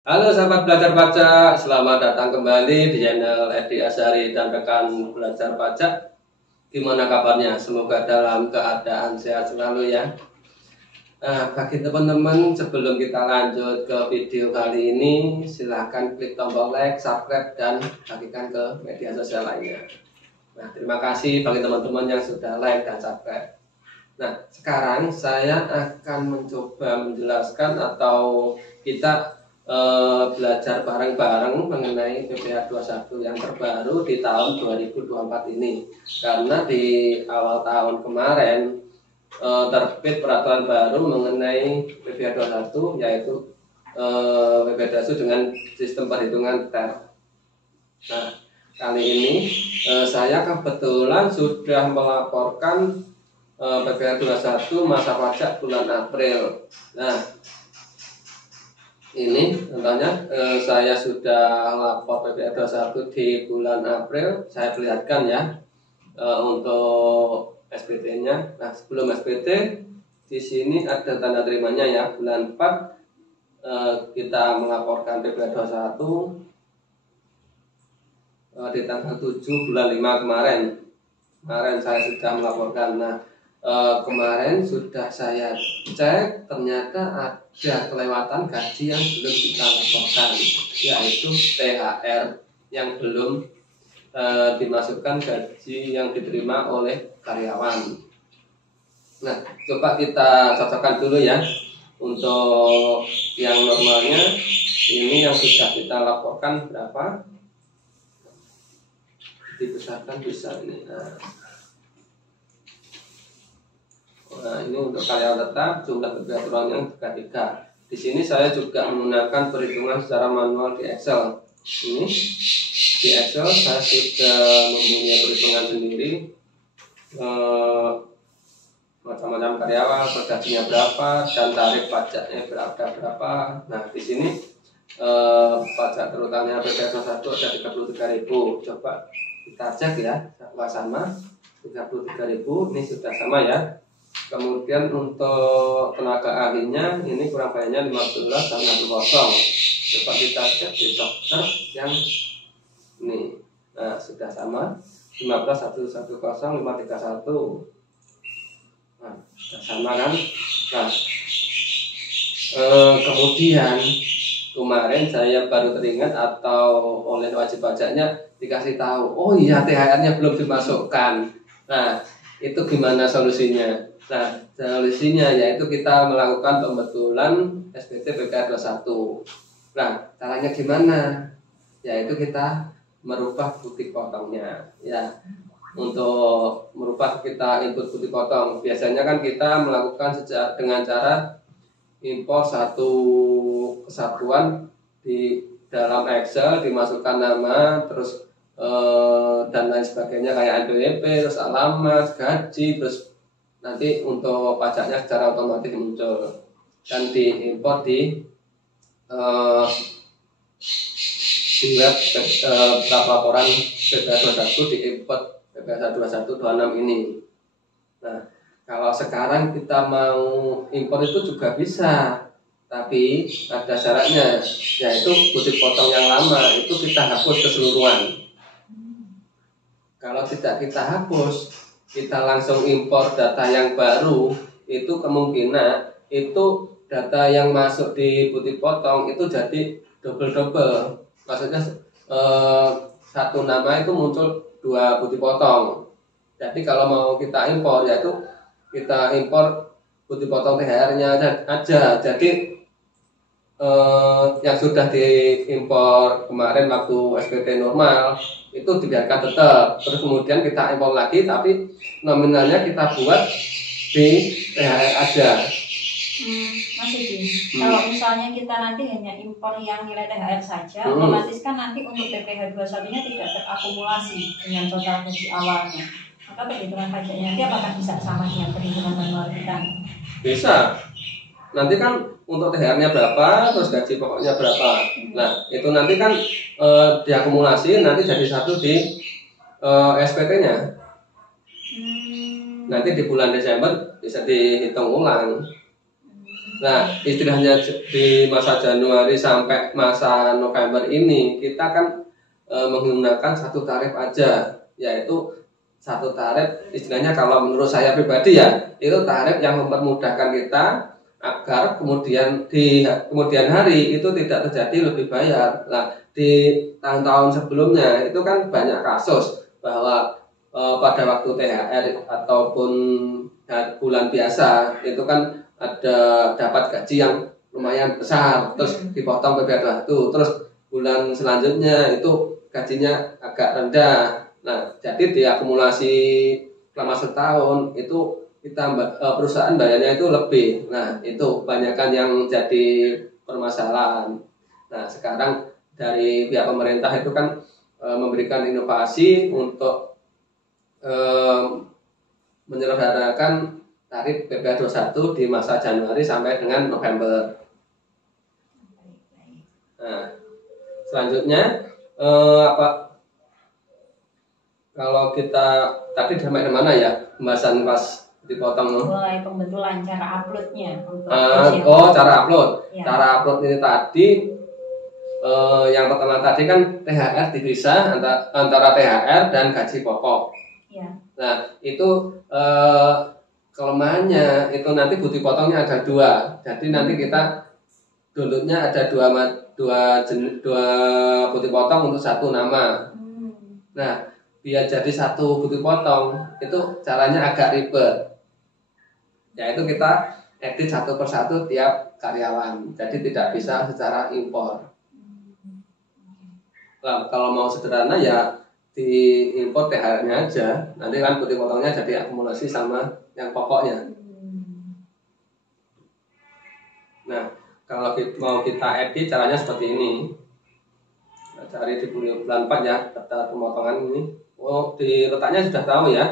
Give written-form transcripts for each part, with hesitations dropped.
Halo sahabat belajar pajak, selamat datang kembali di channel Edi Azhari dan rekan belajar pajak. Gimana kabarnya? Semoga dalam keadaan sehat selalu ya. Bagi teman-teman, sebelum kita lanjut ke video kali ini, silahkan klik tombol like, subscribe, dan bagikan ke media sosial lainnya. Nah, terima kasih bagi teman-teman yang sudah like dan subscribe. Nah, sekarang saya akan mencoba menjelaskan atau kita belajar bareng-bareng mengenai PPh 21 yang terbaru di tahun 2024 ini. Karena di awal tahun kemarin terbit peraturan baru mengenai PPh 21, yaitu PPh 21 dengan sistem perhitungan TER. Nah, kali ini saya kebetulan sudah melaporkan PPh 21 masa pajak bulan April. Nah, ini contohnya saya sudah lapor PPh 21 di bulan April. Saya perlihatkan ya untuk SPT-nya. Nah, sebelum SPT di sini ada tanda terimanya ya. Bulan 4 kita melaporkan PPh 21 di tanggal 7 bulan 5 kemarin. Kemarin saya sudah melaporkan. Nah, kemarin sudah saya cek, ternyata ada kelewatan gaji yang belum kita laporkan, yaitu THR yang belum dimasukkan gaji yang diterima oleh karyawan. Nah, coba kita cocokkan dulu ya. Untuk yang normalnya, ini yang sudah kita laporkan berapa? Dibesarkan bisa ini. Nah, ini untuk karyawan tetap jumlah kegiatan yang 33. Di sini saya juga menggunakan perhitungan secara manual di Excel. Ini di Excel saya sudah mempunyai perhitungan sendiri, macam-macam karyawan, gajinya berapa, dan tarif pajaknya berapa. Nah, di sini pajak terutamanya PPh 21 ada 33.000. Coba kita cek ya, apakah sama 33.000. Ini sudah sama ya. Kemudian untuk tenaga ahlinya ini kurang banyak 15,10. Coba kita cek di dokter yang ini. Nah, sudah sama 15,110,531. Nah, sudah sama kan? Nah, kemudian kemarin saya baru teringat atau oleh wajib pajaknya dikasih tahu, oh iya THR-nya belum dimasukkan. Nah, itu gimana solusinya? Nah, solusinya yaitu kita melakukan pembetulan SPT PPh 21. Nah, caranya gimana? Yaitu kita merubah bukti potongnya. Ya, untuk merubah kita input bukti potong. Biasanya kan kita melakukan dengan cara impor satu kesatuan di dalam Excel, dimasukkan nama, terus dan lain sebagainya kayak NPWP, terus alamat, gaji, terus nanti untuk pajaknya secara otomatis muncul dan diimpor di web laporan PPh 21 diimpor PPh 2126 ini. Nah, kalau sekarang kita mau impor itu juga bisa, tapi ada syaratnya, yaitu bukti potong yang lama itu kita hapus keseluruhan. Kalau tidak kita hapus, kita langsung impor data yang baru, itu kemungkinan itu data yang masuk di bukti potong itu jadi double. Maksudnya satu nama itu muncul dua bukti potong. Jadi kalau mau kita impor, yaitu kita impor bukti potong THR-nya aja. Jadi yang sudah diimpor kemarin waktu SPT normal itu dibiarkan tetap, terus kemudian kita impor lagi tapi nominalnya kita buat di THR aja. Mas Edi, kalau misalnya kita nanti hanya impor yang nilai THR saja, otomatis kan nanti untuk PPh 21-nya tidak terakumulasi dengan total gaji awalnya. Maka perhitungan pajaknya nanti apakah bisa sama dengan perhitungan manual kita? Bisa. Nanti kan untuk THR-nya berapa, terus gaji pokoknya berapa. Nah, itu nanti kan diakumulasi, nanti jadi satu di SPT-nya. Nanti di bulan Desember bisa dihitung ulang. Nah, istilahnya di masa Januari sampai masa November ini kita kan menggunakan satu tarif aja, yaitu satu tarif istilahnya kalau menurut saya pribadi ya, itu tarif yang mempermudahkan kita agar kemudian di kemudian hari itu tidak terjadi lebih bayar. Nah, di tahun-tahun sebelumnya itu kan banyak kasus bahwa pada waktu THR ataupun bulan biasa itu kan ada dapat gaji yang lumayan besar, terus dipotong PPh 1, terus bulan selanjutnya itu gajinya agak rendah. Nah, jadi diakumulasi selama setahun itu kita perusahaan bayarnya itu lebih. Nah, itu kebanyakan yang jadi permasalahan. Nah, sekarang dari pihak pemerintah itu kan memberikan inovasi untuk menyederhanakan tarif PPh 21 di masa Januari sampai dengan November. Nah, selanjutnya kalau kita tadi sampai di mana ya pembahasan pas dipotong? Mulai pembetulan cara uploadnya. Cara upload. Ya. Cara upload ini tadi yang pertama tadi kan THR dipisah antara THR dan gaji pokok. Ya. Nah, itu kelemahannya itu nanti bukti potongnya ada 2. Jadi nanti kita dulunya ada dua bukti potong untuk satu nama. Nah, biar jadi satu bukti potong itu caranya agak ribet. Yaitu kita edit satu persatu tiap karyawan. Jadi tidak bisa secara impor. Nah, kalau mau sederhana ya diimpor THR-nya aja. Nanti kan bukti potongnya jadi akumulasi sama yang pokoknya. Nah, kalau mau kita edit caranya seperti ini. Nah, cari di bulan 4 ya, daftar pemotongan ini. Di letaknya sudah tahu ya.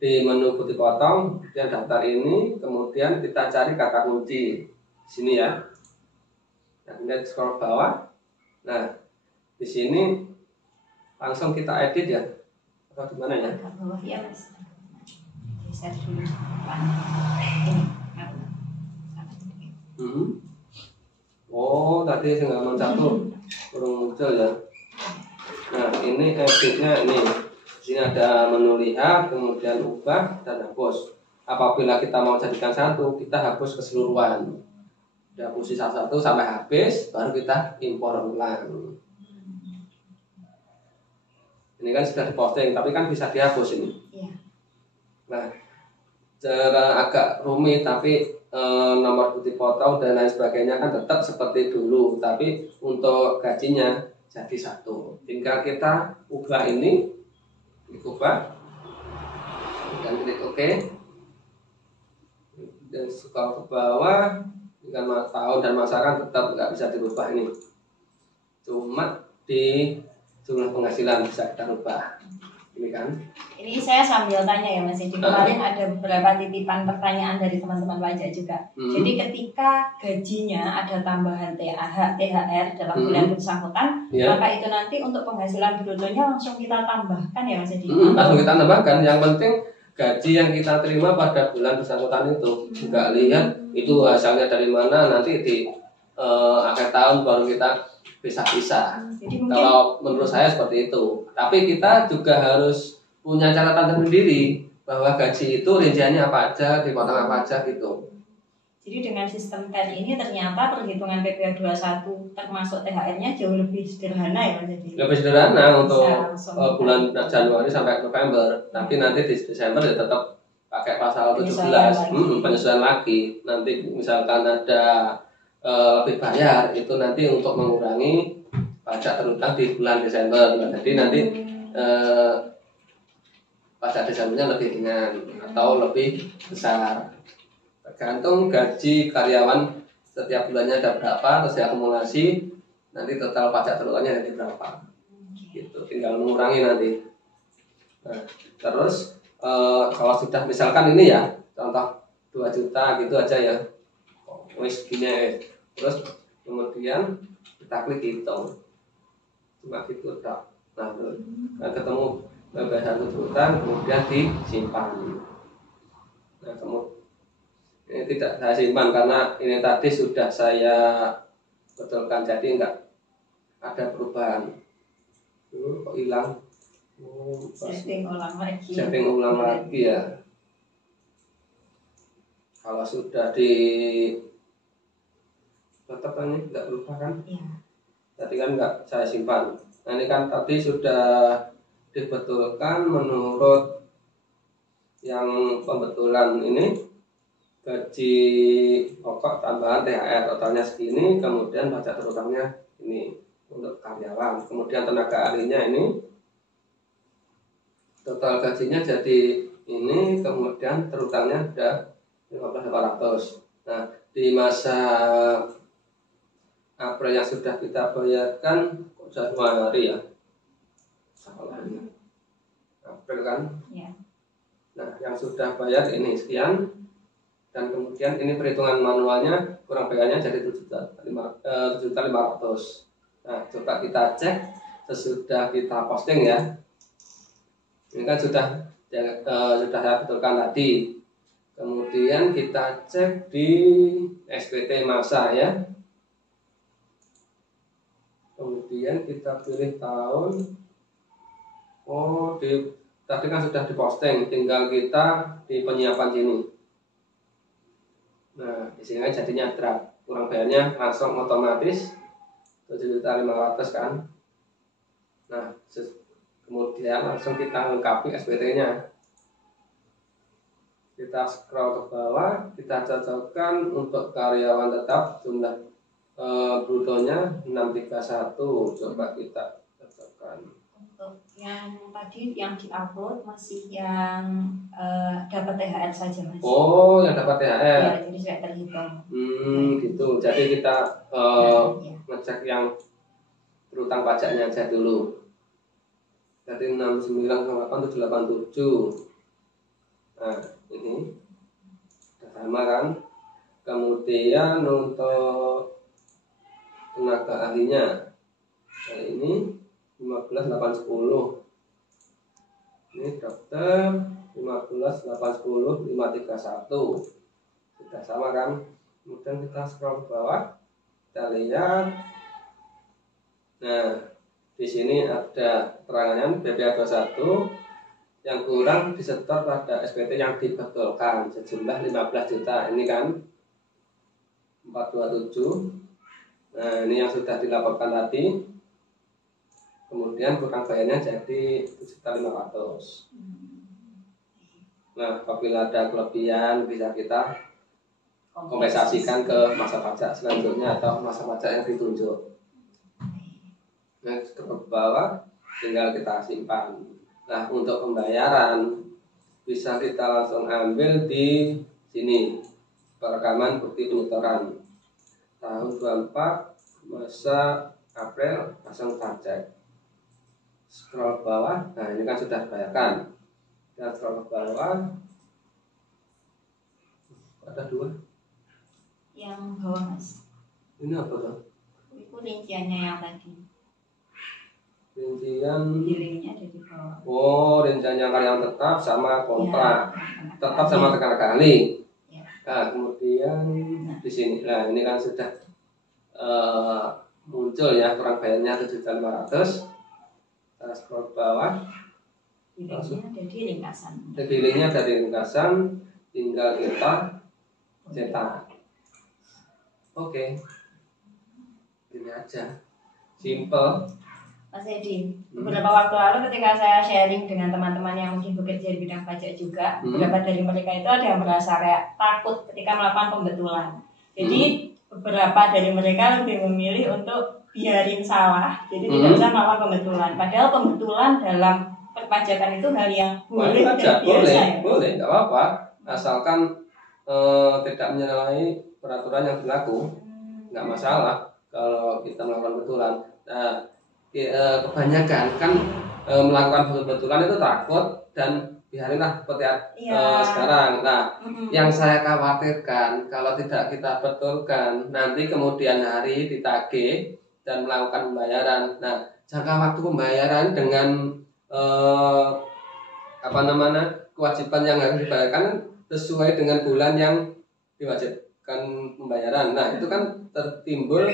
Di menu bukti potong, kemudian daftar ini, kemudian kita cari kata kunci. Sini ya. Nah, kemudian scroll bawah. Nah, di sini langsung kita edit ya. Atau di mana ya? Bawah ya, Mas. Geser dulu. Oh, tadi halaman 1 belum muncul ya. Nah, ini editnya ini. Di sini ada menu lihat, kemudian ubah dan hapus. Apabila kita mau jadikan satu, kita hapus keseluruhan. Hapusi satu sampai habis, baru kita impor ulang. Ini kan sudah diposting, tapi kan bisa dihapus ini. Iya. Nah, cara agak rumit, tapi nomor bukti potong dan lain sebagainya kan tetap seperti dulu, tapi untuk gajinya jadi satu. Tinggal kita ubah ini, klik ubah, dan klik OK, dan scroll ke bawah. Dengan tahun dan masa kan tetap nggak bisa dirubah ini. Cuma di jumlah penghasilan bisa kita rubah. Ini kan. Ini saya sambil tanya ya Mas. Jadi kemarin ada beberapa titipan pertanyaan dari teman-teman pajak juga. Jadi ketika gajinya ada tambahan THR dalam bulan bersangkutan, maka itu nanti untuk penghasilan brutonya langsung kita tambahkan ya Mas. Langsung kita tambahkan. Yang penting gaji yang kita terima pada bulan bersangkutan itu juga lihat itu hasilnya dari mana, nanti di akhir tahun baru kita pisah-pisah. Kalau menurut saya seperti itu. Tapi kita juga harus punya catatan tersendiri bahwa gaji itu rinciannya apa aja, dipotong apa aja gitu. Jadi dengan sistem TEN ini ternyata perhitungan PPh 21 termasuk THR-nya jauh lebih sederhana ya Mas. Lebih sederhana untuk bulan Januari sampai November. Tapi nanti di Desember ya tetap pakai pasal 17 penyesuaian lagi. Nanti misalkan ada lebih bayar, itu nanti untuk mengurangi pajak terutang di bulan Desember. Jadi nanti pajak Desembernya lebih ringan atau lebih besar. Tergantung gaji karyawan setiap bulannya ada berapa, terus diakumulasi, nanti total pajak terutangnya ada berapa. Gitu, tinggal mengurangi nanti. Nah, terus kalau sudah misalkan ini ya, contoh 2 juta gitu aja ya. Wis gini, terus kemudian kita klik hitung. Cuma gitu tak. Nah, ketemu PPh 1 juta, kemudian disimpan. Nah, kemudian Ini tidak saya simpan karena ini tadi sudah saya betulkan, jadi enggak ada perubahan. Kok hilang? Setting ulang lagi. Setting ulang lagi ya. Kalau sudah tetap ini enggak berubah kan? Iya. Tadi kan enggak saya simpan. Nah ini kan tadi sudah dibetulkan menurut yang pembetulan ini. Gaji pokok tambahan THR totalnya segini, kemudian pajak terutangnya ini untuk karyawan, kemudian tenaga ahlinya ini total gajinya jadi ini, kemudian terutangnya sudah 15.800. Nah di masa April yang sudah kita bayarkan kok Januari ya, salah ya, April kan ya. Nah yang sudah bayar ini sekian, dan kemudian ini perhitungan manualnya kurang bayarnya jadi 7.500. Nah coba kita cek sesudah kita posting ya, ini kan sudah saya betulkan tadi, kemudian kita cek di SPT masa ya, kemudian kita pilih tahun. Tadi kan sudah diposting, tinggal kita di penyiapan sini. Nah, di sini jadinya draft, kurang bayarnya langsung otomatis 7.500 kan. Nah, kemudian langsung kita lengkapi SPT-nya. Kita scroll ke bawah, kita cocokkan untuk karyawan tetap jumlah brutonya 631. Coba kita cocokkan. Untuk yang tadi yang diupload masih yang dapat THR saja Mas. Oh, yang dapat THR. Ya, jadi sudah terhitung. Gitu. Jadi kita ngecek yang berutang pajaknya aja dulu. Jadi 69,8787. Nah, ini sudah sama kan? Kemudian untuk tenaga ahlinya, nah ini 15.810. Ini dokter 15.810 531. Sudah sama kan? Kemudian kita scroll ke bawah, kita lihat. Nah, di sini ada keterangannya BPA 21 yang kurang disetor pada SPT yang dibetulkan sejumlah 15 juta. Ini kan 427. Nah, ini yang sudah dilaporkan tadi. Kemudian kurang bayarnya jadi 7.500. Nah, apabila ada kelebihan bisa kita kompensasikan ke masa pajak selanjutnya atau masa pajak yang ditunjuk. Nah, ke bawah tinggal kita simpan. Nah, untuk pembayaran bisa kita langsung ambil di sini, perekaman bukti penyetoran tahun 24 masa April langsung pajak. Scroll ke bawah, nah ini kan sudah dibayarkan. Kita scroll ke bawah, ada dua. Yang bawah Mas. Ini apa tuh? Itu rinciannya yang tadi. Rincian. Billingnya ada di bawah. Oh, rinciannya karyawan tetap sama kontrak. Ya, tetap sama tenaga ahli. Ya. Nah, kemudian di sini, nah ini kan sudah muncul ya, kurang bayarnya 7.500. Kita scroll ke bawah. Billingnya ada di ringkasan. Billingnya dari ringkasan, tinggal kita cetak. Oke. Ini aja. Simple. Mas Edi, beberapa waktu lalu ketika saya sharing dengan teman-teman yang mungkin bekerja di bidang pajak juga, beberapa dari mereka itu ada yang merasa kayak takut ketika melakukan pembetulan. Jadi beberapa dari mereka lebih memilih untuk biarin salah, jadi tidak usah melakukan pembetulan. Padahal pembetulan dalam perpajakan itu hal yang boleh dan biasa ya. Boleh, nggak apa-apa, asalkan tidak menyalahi peraturan yang berlaku, nggak masalah kalau kita melakukan pembetulan. Nah, kebanyakan kan melakukan pembetulan itu takut dan biarinlah seperti sekarang. Nah, yang saya khawatirkan kalau tidak kita betulkan nanti kemudian hari ditagih dan melakukan pembayaran. Nah, jangka waktu pembayaran dengan kewajiban yang harus dibayarkan sesuai dengan bulan yang diwajibkan pembayaran. Nah, itu kan tertimbul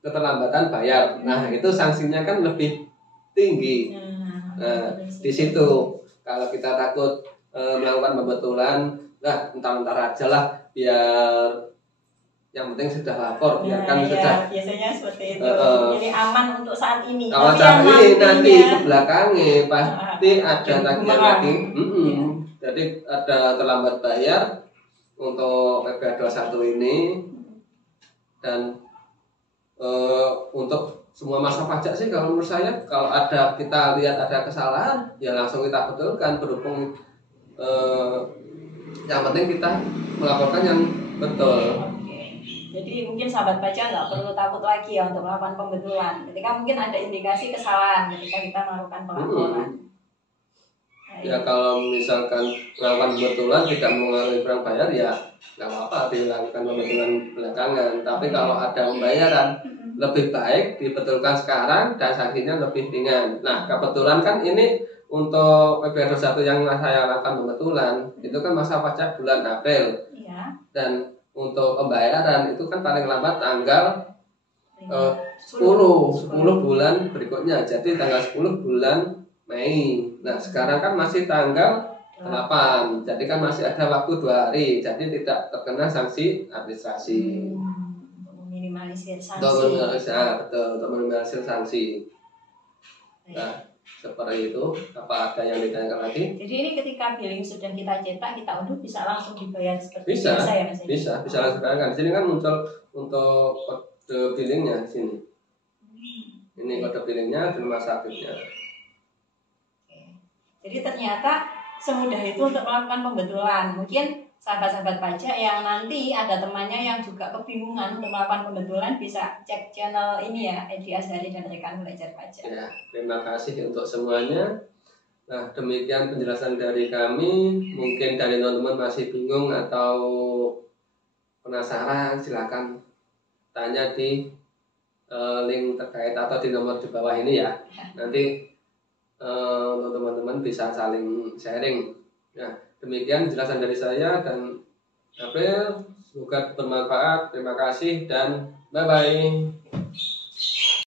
keterlambatan bayar. Nah, itu sanksinya kan lebih tinggi. Nah, di situ kalau kita takut melakukan pembetulan, nah entar-entar aja lah, biar yang penting sudah lapor, biarkan sudah. Biasanya seperti itu. Jadi aman untuk saat ini. Kalau nanti ke belakangnya pasti ada tagihan lagi. Jadi ada terlambat bayar untuk PPh 21 ini, dan untuk semua masa pajak sih kalau menurut saya, kalau ada kita lihat ada kesalahan ya langsung kita betulkan, berhubung yang penting kita melaporkan yang betul. Jadi mungkin sahabat baca nggak perlu takut lagi ya untuk melakukan pembetulan ketika mungkin ada indikasi kesalahan ketika kita melakukan pelaporan. Ya kalau misalkan melakukan pembetulan tidak mengalami kurang bayar ya nggak apa-apa dilakukan pembetulan belakangan. Tapi kalau ada pembayaran lebih baik dibetulkan sekarang dan sanksinya lebih ringan. Nah kebetulan kan ini untuk PPh 21 yang saya lakukan pembetulan itu kan masa pajak bulan April. Dan untuk pembayaran itu kan paling lambat tanggal 10 bulan berikutnya. Jadi tanggal 10 bulan Mei. Nah sekarang kan masih tanggal 8, jadi kan masih ada waktu 2 hari, jadi tidak terkena sanksi administrasi. Meminimalisir sanksi. Betul, untuk meminimalisir sanksi. Nah seperti itu. Apa ada yang ditanyakan lagi? Jadi ini ketika billing sudah kita cetak, kita unduh, bisa langsung dibayar seperti biasa ya Mas? Bisa langsung dibayarkan. Di sini kan muncul untuk kode billingnya di sini. Ini kode billingnya di rumah sakitnya. Jadi ternyata semudah itu untuk melakukan pembetulan. Mungkin sahabat-sahabat pajak yang nanti ada temannya yang juga kebingungan untuk melakukan pembetulan, bisa cek channel ini ya, Edi Azhari dan rekan belajar pajak. Ya, terima kasih untuk semuanya. Nah, demikian penjelasan dari kami. Mungkin dari teman-teman masih bingung atau penasaran, silakan tanya di link terkait atau di nomor di bawah ini ya. Nanti untuk teman-teman bisa saling sharing. Nah, demikian penjelasan dari saya dan April. Semoga bermanfaat. Terima kasih dan bye-bye.